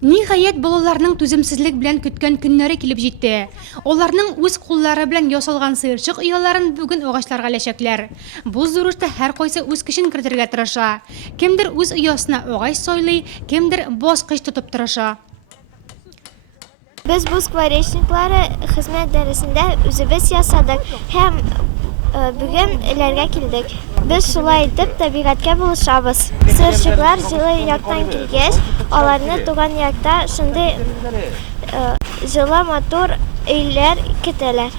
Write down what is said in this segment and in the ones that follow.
Ниһаят балаларның түземсезлек белән көткән көннәре килеп җитте. Аларның үз куллары белән ясалган сыерчык ояларын бүген агачларга әләшәкләр. Бу зурышта һәр кайсы үз көчен кертергә тырыша. Кемдер үз оясына агач сайлый, кемдер баскыч тотып тырыша. Без бу скворечниклары хезмәт дәресендә үзебез ясадык һәм бүген эләргә килдек. Без шулай итеп табигатькә булышабыз. Сыерчыклар җылы яктан килгәч, аларны туган якта шундый җылы матур өйләр көтәләр.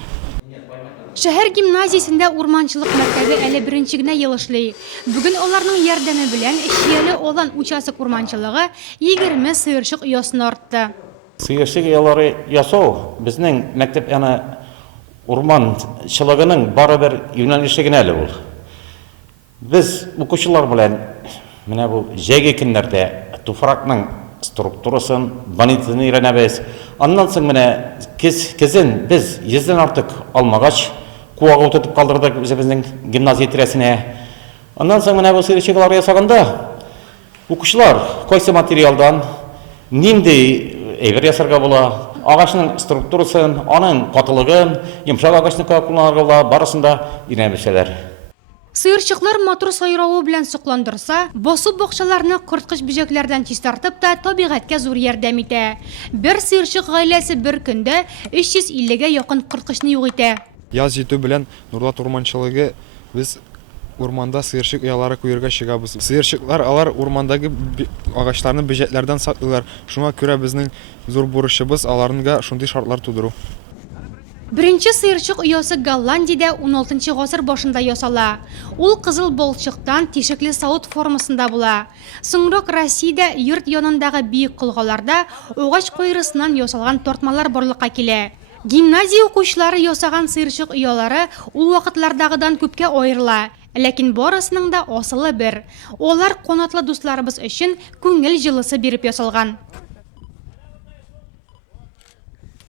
Шәһәр гимназиясендә урманчылык мәктәбе әле беренче генә ел эшли. Бүген аларның ярдәме белән Шияле Алан участок урманчылыгы 20 сыерчык оясын артты. Сыерчык оялары ясау безнең мәктәп урманчылыгының барыбер юнәлеше генә әле ул. Без укучылар белән менә бу җәйге көннәрдә туфракның структурасын, банитын өйрәнәбез. Аннан соң менә кизен без 100-дән артык алмагач куага утыртып калдырдык безнең гимназия тирәсенә. Аннан соң менә бу сыерчыклар ясаганда укучылар кайсы материалдан нинди әйбер ясарга була, агачның структурасын, аның катылыгын, йомшак агачны кулланырга була, барысында өйрәнәбезләр. Сыерчыклар матур сайравы белән сокландырса, басу бакчаларны корткыч бөҗәкләрдән чистартып та табигатькә зур ярдәм итә. Бер сыерчык гаиләсе бер көндә 350-гә якын корткычны юк итә. Яз җитү белән Нурлат урманчылыгы без урманда сыерчык оялары куярга чыгабыз. Сыерчыклар алар урмандагы агачларны бөҗәкләрдән саклыйлар. Шуңа күрә безнең зур бурычыбыз аларга шундый шартлар тудыру. Беренче сыерчык оясы Голландиядә 16 гасыр башында ясала. Ул кызыл балчыктан тишекле савыт формасында була. Соңрак Россиядә йорт янындагы биек кылгаларда агач кайрысыннан ясалган тартмалар барлыкка килә. Гимназия укучылары ясаган сыерчык оялары ул вакытлардагыдан күпкә аерыла. Ләкин барысының да асылы бер. Алар канатлы дусларыбыз өчен күңел җылысы биреп ясалган.